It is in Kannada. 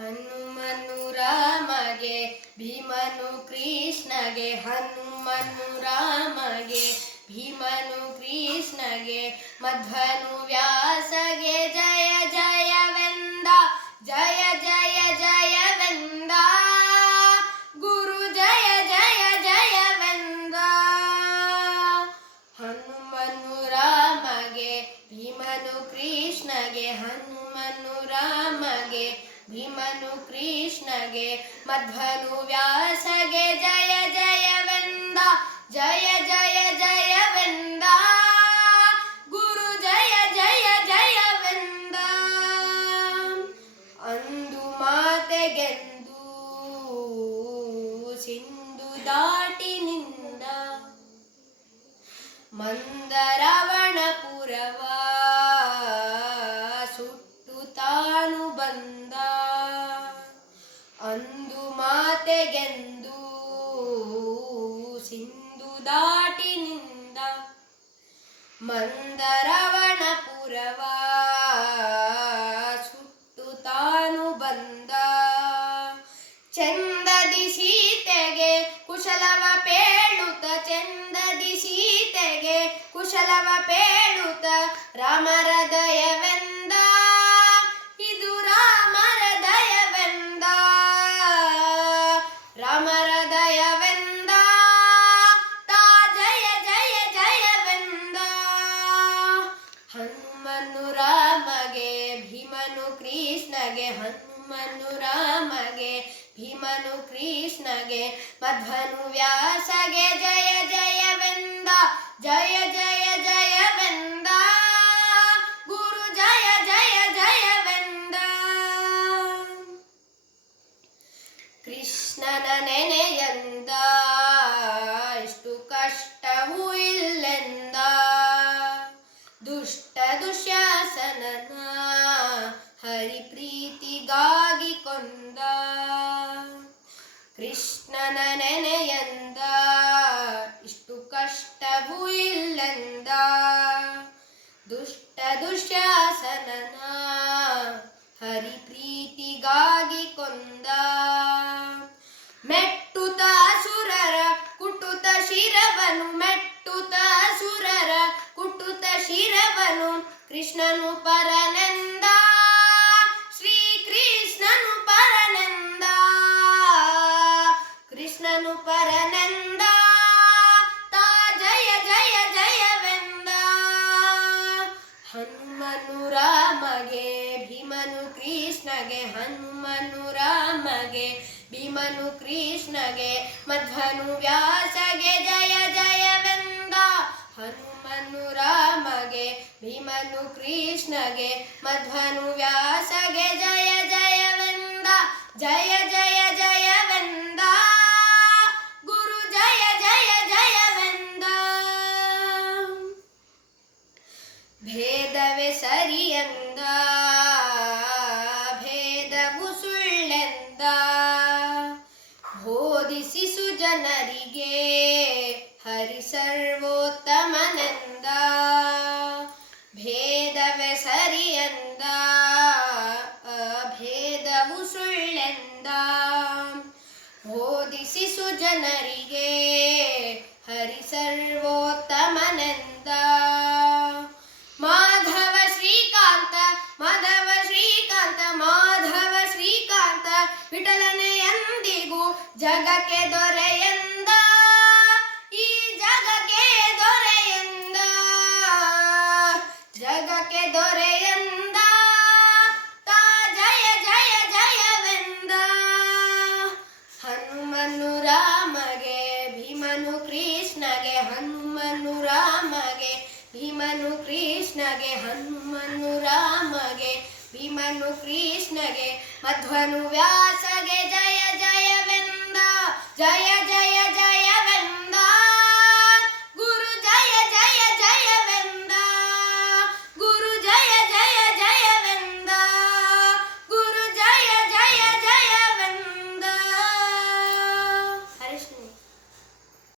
ಹನುಮನು ರಾಮಗೆ ಭೀಮನು ಕೃಷ್ಣಗೆ, ಹನುಮನು ರಾಮಗೆ ಭೀಮನು ಕೃಷ್ಣಗೆ, ಮಧ್ವನು ವ್ಯಾಸಗೆ ಜಯ ಜಯವೆಂದ, ಜಯ ಜಯ ಜಯವೆಂದ, ಗುರು ಜಯ ಜಯ ಜಯವೆಂದ. ಹನುಮನು ರಾಮಗೆ ಭೀಮನು ಕೃಷ್ಣಗೆ, ಹನುಮನು ರಾಮಗೆ ಭೀಮನು ಕೃಷ್ಣಗೆ, ಮಧ್ವನು ವ್ಯಾಸಗೆ ಜಯ ಜಯವೆಂದ, ಜಯ ಜಯ ಜಯವೆಂದ, ಗುರು ಜಯ ಜಯ ಜಯವೆಂದ. ಅಂದು ಮಾತೆಗೆಂದು ಸಿಂಧು ದಾಟಿನಿಂದ, ಮಂದರವಣಪುರವ ಸುಟ್ಟು ತಾನು ಬಂದ. ಅಂದು ಮಾತೆಗೆಂದು ಸಿಂಧು ದಾಟಿನಿಂದ, ಮಂದರವಣಪುರವ ಸುಟ್ಟು ತಾನು ಬಂದ. ಚಂದದಿ ಸೀತೆಗೆ ಕುಶಲವ ಪೇಳುತ್ತ, ಚಂದದಿ ಸೀತೆಗೆ ಕುಶಲವ ಪೇಳುತ್ತ, ರಾಮರ ದಯವೆಂದ, ಇದು ರಾಮರ ದಯವೆಂದ, ರಾಮರ ದಯವೆಂದ, ತಾ ಜಯ ಜಯ ಜಯವೆಂದ. ಹನುಮನು ರಾಮಗೆ ಭೀಮನು ಕೃಷ್ಣಗೆ, ಹನುಮನು ರಾಮಗೆ ಭೀಮನು ಕೃಷ್ಣಗೆ, ಮಧ್ವನು ವ್ಯಾಸಗೆ ಜಯ ಜಯವೆಂದ, ಜಯ ಜಯ ಜಯವೆಂದ, ಗುರು ಜಯ ಜಯ ಜಯವೆಂದ. ಕೃಷ್ಣನ ನೆನೆಯಂದ, ಇಷ್ಟು ಕಷ್ಟವೂ ಇಲ್ಲೆಂದ, ದುಷ್ಟ ದುಶ್ಯಾಸನನ ಹರಿಪ್ರೀತಿಗಾಗಿ ಕೊಂದ. ಕೃಷ್ಣನ ನೆನೆಯಂದ, ಇಷ್ಟು ಕಷ್ಟವೂ ಇಲ್ಲೆಂದ, ದುಷ್ಟ ದುಶ್ಯಾಸನನ ಹರಿಪ್ರೀತಿಗಾಗಿ ಕೊಂದ. ಮೆಟ್ಟುತ ಸುರರ ಕುಟುತ ಶಿರವನು, ಮೆಟ್ಟುತ ಸುರರ ಕುಟುತ ಶಿರವನು, ಕೃಷ್ಣನು ಪರನೆಂದ, ಶ್ರೀಕೃಷ್ಣನು ಪರನೆಂದ, ಕೃಷ್ಣನು ಪರನೆಂದ, ತಾ ಜಯ ಜಯ ಜಯವೆಂದ. ಹನುಮನು ರಾಮಗೆ ಭೀಮನು ಕೃಷ್ಣಗೆ, ಹನುಮನು ರಾಮಗೆ ಭೀಮನು ಕೃಷ್ಣಗೆ, ಮಧ್ವನು ವ್ಯಾಸಗೆ ಜಯ ಜಯವೆಂದ. ಹನುಮನು ರಾಮಗೆ ಭೀಮನು ಕೃಷ್ಣಗೆ, ಮಧ್ವನು ವ್ಯಾಸಗೆ ಜಯ ಜಯವೆಂದ, ಜಯ ಜಯ ಜಯವೆಂದ, ಗುರು ಜಯ ಜಯ ಜಯವೆಂದ. ಭೇದವೇ ಸರಿಯೆಂದ, ಭೇದವು ಸುಳ್ಳೆಂದ, ಬೋಧಿಸಿ ಸುಜನರಿಗೆ ಹರಿ ಸರ್ವೋತ್ತಮನೆಂದ. ಭೇದವೇ ಸರಿಯೆಂದ, ಭೇದವು ಸುಳ್ಳೆಂದ, ಬೋಧಿಸಿ ಸುಜನರಿಗೆ ಹರಿ ಸರ್ವೋತ್ತಮನೆಂದ. ಮಾಧವ ಶ್ರೀಕಾಂತ, ಮಾಧವ ಶ್ರೀಕಾಂತ, ಮಾಧವ ಶ್ರೀಕಾಂತ, ವಿಠಲನೆ ಎಂದಿಗೂ ಜಗಕ್ಕೆ ದೊರೆಯೆಂದ, ಈ ಜಗಕ್ಕೆ ದೊರೆಯೆಂದ, ಜಗಕ್ಕೆ ದೊರೆಯೆಂದ, ತಾ ಜಯ ಜಯ ಜಯವೆಂದ. ಹನುಮನು ರಾಮಗೆ ಭೀಮನು ಕೃಷ್ಣಗೆ, ಹನುಮನು ರಾಮಗೆ ಭೀಮನು ಕೃಷ್ಣಗೆ, ಹನುಮನು ರಾಮಗೆ ಭೀಮನು ಕೃಷ್ಣಗೆ, ಮಧ್ವನು ವ್ಯಾಸಗೆ ಜಯ ಜಯವೆಂದ, ಜಯ ಜಯ